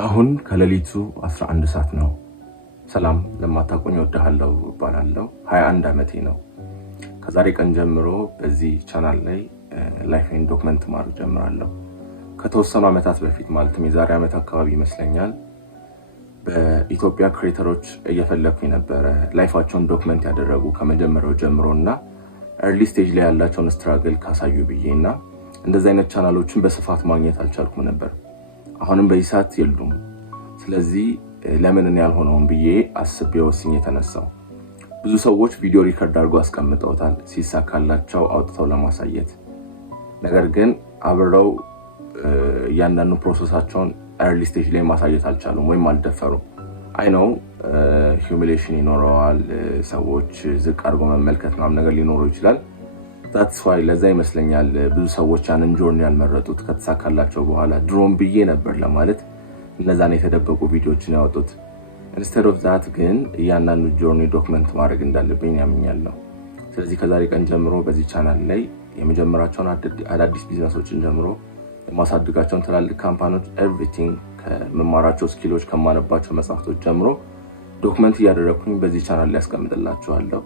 አሁን ከሌሊቱ 11 ሰዓት ነው። ሰላም ለማታቆኝ ወደሃለው እባላለሁ። 21 ዓመቴ ነው። ከዛሬ ቀን ጀምሮ በዚህ ቻናል ላይ ላይፌን ዶክመንት ማድረግ ጀምራለሁ። ከተወሰኑ ዓመታት በፊት ማለትም የዛሬ ዓመት አካባቢ ይመስለኛል በኢትዮጵያ ክሬተሮች እየፈለኩኝ ነበረ ላይፋቸውን ዶክመንት ያደረጉ ከመጀመሪያው ጀምሮና ኤርሊ ስቴጅ ላይ ያላቸውን ስትራግል ካሳዩ ብዬና እንደዚህ አይነት ቻናሎችን በስፋት ማግኘት አልቻልኩም ነበር። አሁንም በዚህ ሰዓት የሉም። ስለዚህ ለምን እኔ ያልሆነውን ብዬ አስቤ ወስኜ የተነሳው ብዙ ሰዎች ቪዲዮ ሪከርድ አድርጎ አስቀምጠውታል ሲሳካላቸው አውጥተው ለማሳየት። ነገር ግን አብረው እያንዳንዱ ፕሮሰሳቸውን ኤርሊ ስቴጅ ላይ ማሳየት አልቻሉም ወይም አልደፈሩም። አይ ነው ሂዩሚሌሽን ይኖረዋል፣ ሰዎች ዝቅ አድርጎ መመልከት ምናምን ነገር ሊኖረው ይችላል። that's why ለዛ ይመስለኛል ብዙ ሰዎች ያንን ጆርኒ ያልመረጡት ከተሳካላቸው በኋላ ድሮም ብዬ ነበር ለማለት እነዛን የተደበቁ ቪዲዮዎችን ያወጡት። instead of that ግን እያንዳንዱ ጆርኒ ዶክመንት ማድረግ እንዳለብኝ ያምኛለሁ። ስለዚህ ከዛሬ ቀን ጀምሮ በዚህ ቻናል ላይ የመጀመራቸውን አዳዲስ ቢዝነሶችን ጀምሮ የማሳድጋቸውን ትላልቅ ካምፓኒዎች ኤቭሪቲንግ ከመማራቸው ስኪሎች ከማነባቸው መጽሐፍቶች ጀምሮ ዶክመንት እያደረኩኝ በዚህ ቻናል ላይ ያስቀምጥላችኋለሁ።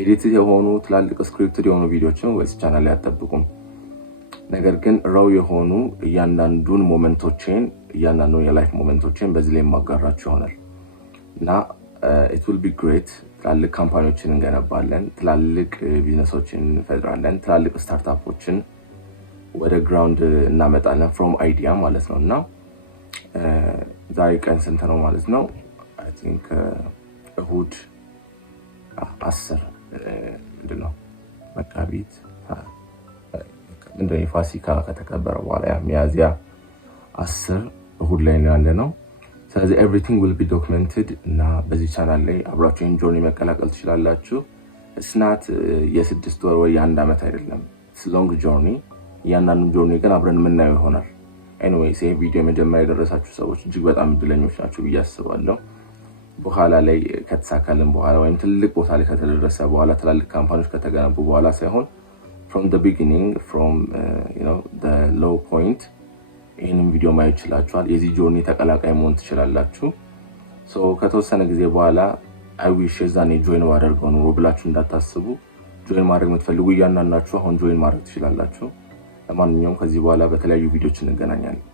ኤዲት የሆኑ ትላልቅ ስክሪፕትድ የሆኑ ቪዲዮዎችን በዚህ ቻናል ላይ አትጠብቁም። ነገር ግን ራው የሆኑ እያንዳንዱን ሞመንቶችን እያንዳንዱን የላይፍ ሞመንቶችን በዚህ ላይ ማጋራችሁ ይሆናል እና it will be great። ትላልቅ ካምፓኒዎችን እንገነባለን፣ ትላልቅ ቢዝነሶችን እንፈጥራለን፣ ትላልቅ ስታርታፖችን ወደ ግራውንድ እናመጣለን from idea ማለት ነው። እና ዛሬ ቀን ስንት ነው ማለት ነው? I think እሁድ 10 ምንድነው መጋቢት ምንድነው ፋሲካ ከተከበረ በኋላ ሚያዝያ 10 እሁድ ላይ ያለ ነው። ስለዚህ everything will be documented እና በዚህ ቻናል ላይ አብራችሁን ጆርኒ መቀላቀል ትችላላችሁ። it's not የ6 ወር ወይ የ1 ዓመት አይደለም። it's long journey። ያንናኑ ጆርኒ ግን አብረን የምናየው ይሆናል። ኤኒዌይስ ይሄ ቪዲዮ መጀመሪያ የደረሳችሁ ሰዎች እጅግ በጣም እድለኞች ናችሁ ብዬ አስባለሁ። በኋላ ላይ ከተሳካልን በኋላ ወይም ትልቅ ቦታ ላይ ከተደረሰ በኋላ ትላልቅ ካምፓኒዎች ከተገነቡ በኋላ ሳይሆን from the beginning from the low point ይሄንን ቪዲዮ ማየት ይችላችኋል። የዚህ ጆርኒ ተቀላቃይ መሆን ትችላላችሁ። ከተወሰነ ጊዜ በኋላ I wish ዛኔ ጆይን ማድረገው ነው ብላችሁ እንዳታስቡ። ጆይን ማድረግ የምትፈልጉ እያንዳንዳችሁ አሁን ጆይን ማድረግ ትችላላችሁ። ለማንኛውም ከዚህ በኋላ በተለያዩ ቪዲዮዎች እንገናኛለን።